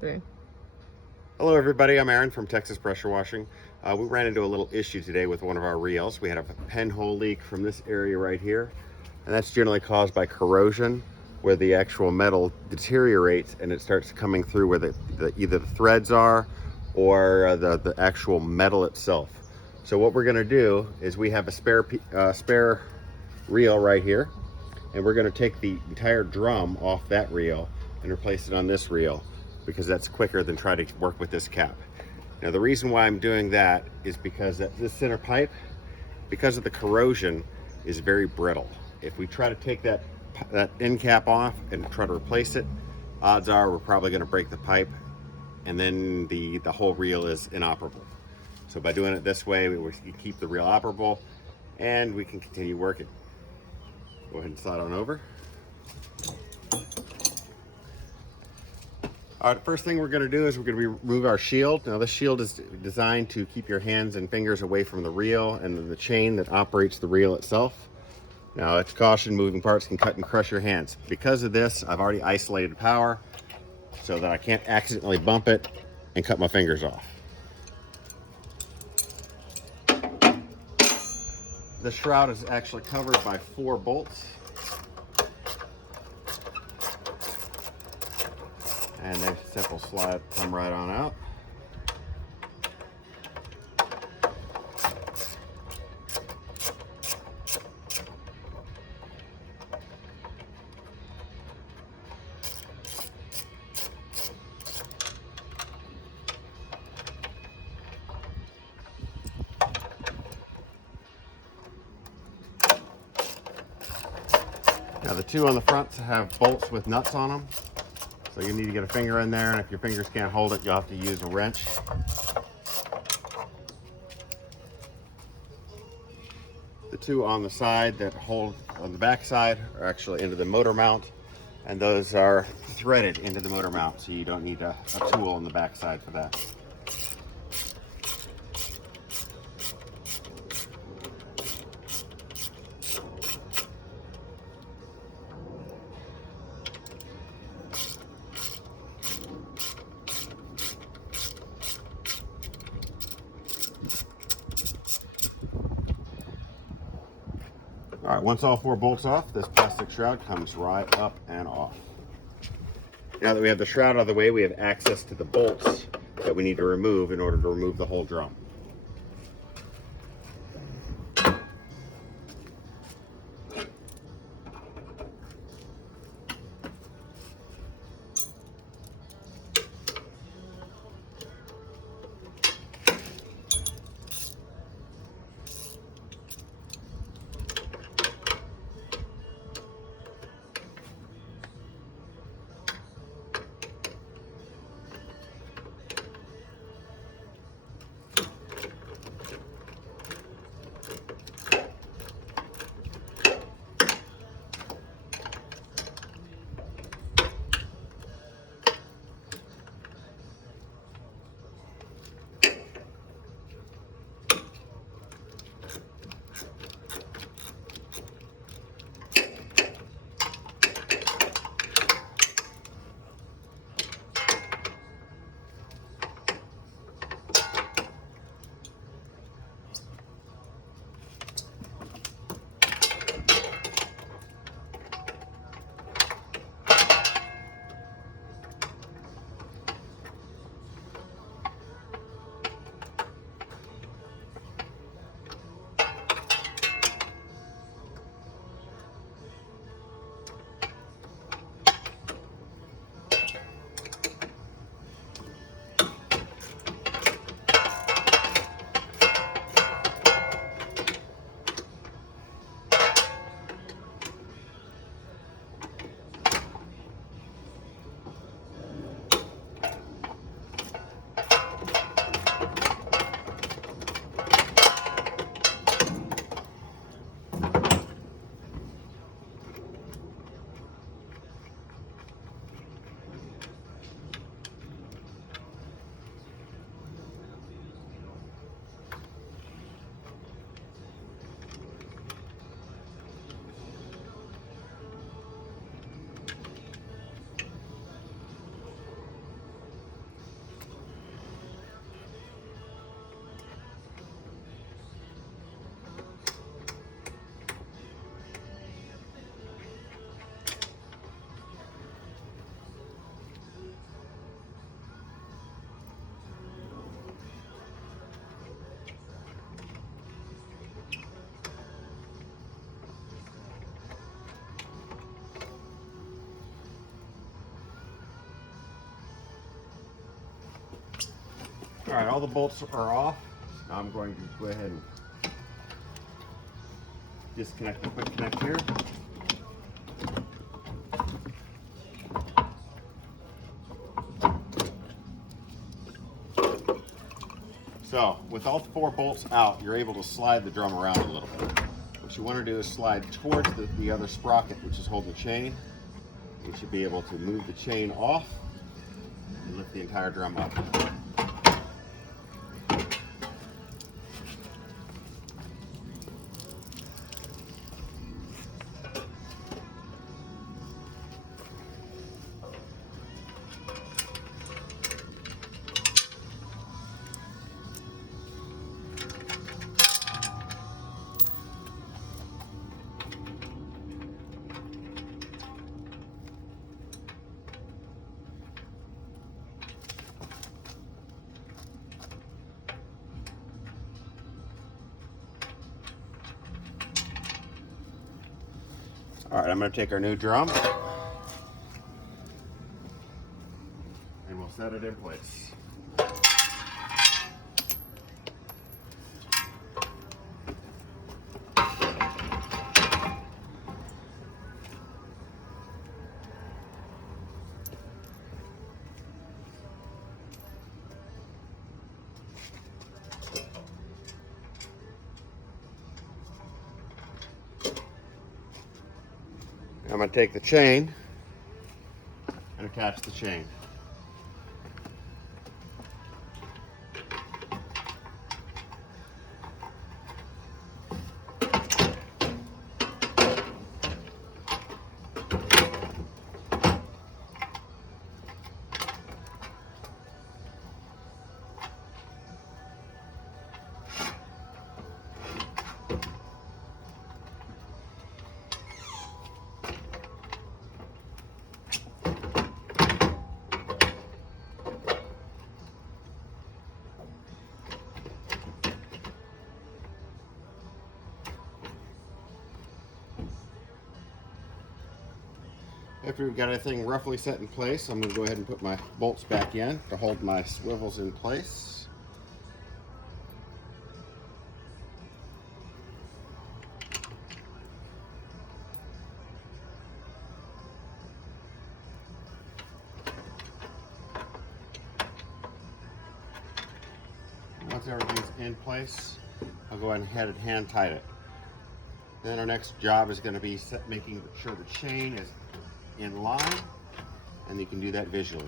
Three. Hello everybody, I'm Aaron from Texas Pressure Washing. We ran into a little issue today with one of our reels. We had a pinhole leak from this area right here, and that's generally caused by corrosion, where the actual metal deteriorates and it starts coming through where either the threads are or the actual metal itself. So what we're going to do is we have a spare reel right here, and we're going to take the entire drum off that reel and replace it on this reel, because that's quicker than try to work with this cap. Now the reason why I'm doing that is because this center pipe, because of the corrosion, is very brittle. If we try to take that end cap off and try to replace it, odds are we're probably going to break the pipe, and then the whole reel is inoperable. So by doing it this way, we keep the reel operable and we can continue working. Go ahead and slide on over. All right, first thing we're going to do is we're going to remove our shield. Now this shield is designed to keep your hands and fingers away from the reel and the chain that operates the reel itself. Now it's caution, moving parts can cut and crush your hands. Because of this, I've already isolated power so that I can't accidentally bump it and cut my fingers off. The shroud is actually covered by 4 bolts. And they simple slide, come right on out. Now the 2 on the front have bolts with nuts on them. So you need to get a finger in there, and if your fingers can't hold it, you'll have to use a wrench. The 2 on the side that hold on the back side are actually into the motor mount, and those are threaded into the motor mount, so you don't need a tool on the back side for that. All right, once all 4 bolts off, this plastic shroud comes right up and off. Now that we have the shroud out of the way, we have access to the bolts that we need to remove in order to remove the whole drum. All right, all the bolts are off. Now I'm going to go ahead and disconnect the quick connect here. So with all 4 bolts out, you're able to slide the drum around a little bit. What you want to do is slide towards the other sprocket, which is holding the chain. You should be able to move the chain off and lift the entire drum up. All right, I'm going to take our new drum and we'll set it in place. I'm going to take the chain and attach the chain. After we've got everything roughly set in place, I'm going to go ahead and put my bolts back in to hold my swivels in place. Once everything's in place, I'll go ahead and hand tight it. Then our next job is going to be making sure the chain is in line, and you can do that visually.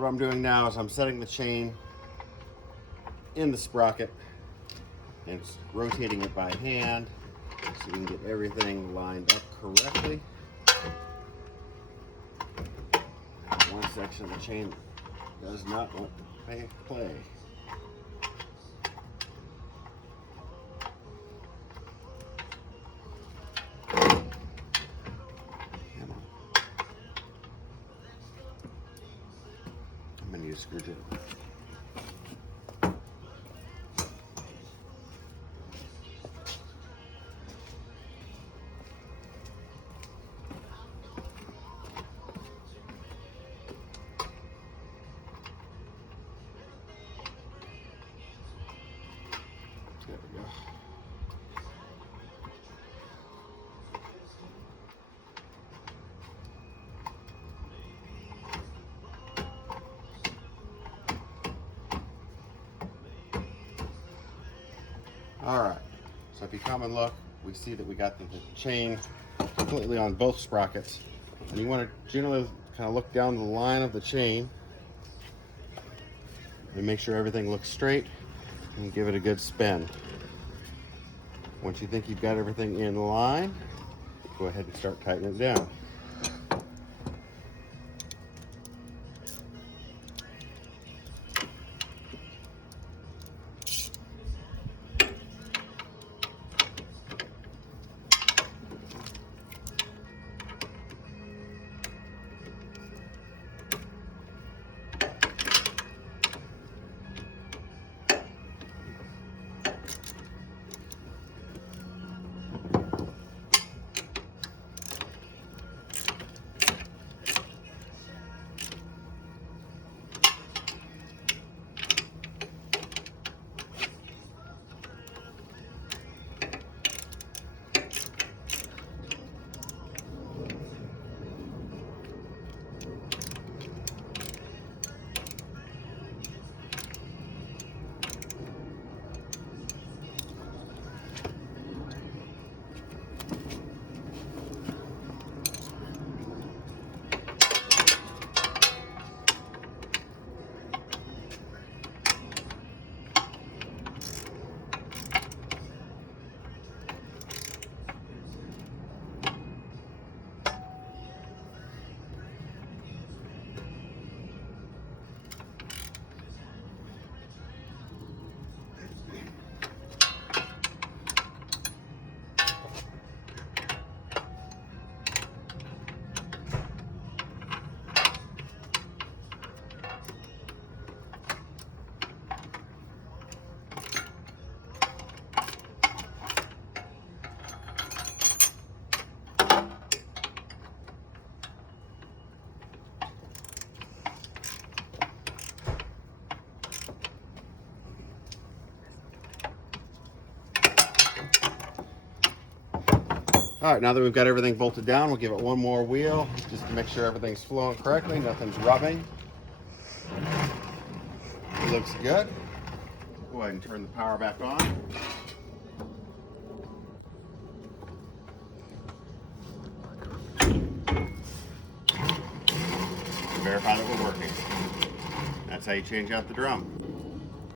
what I'm doing now is I'm setting the chain in the sprocket and rotating it by hand so we can get everything lined up correctly. One section of the chain does not want to play. I'm going to use a screwdriver. There we go. All right, so if you come and look, we see that we got the chain completely on both sprockets. And you want to generally kind of look down the line of the chain and make sure everything looks straight and give it a good spin. Once you think you've got everything in line, go ahead and start tightening it down. All right, now that we've got everything bolted down, we'll give it one more wheel just to make sure everything's flowing correctly, nothing's rubbing. It looks good. Go ahead and turn the power back on. Verify that we're working. That's how you change out the drum.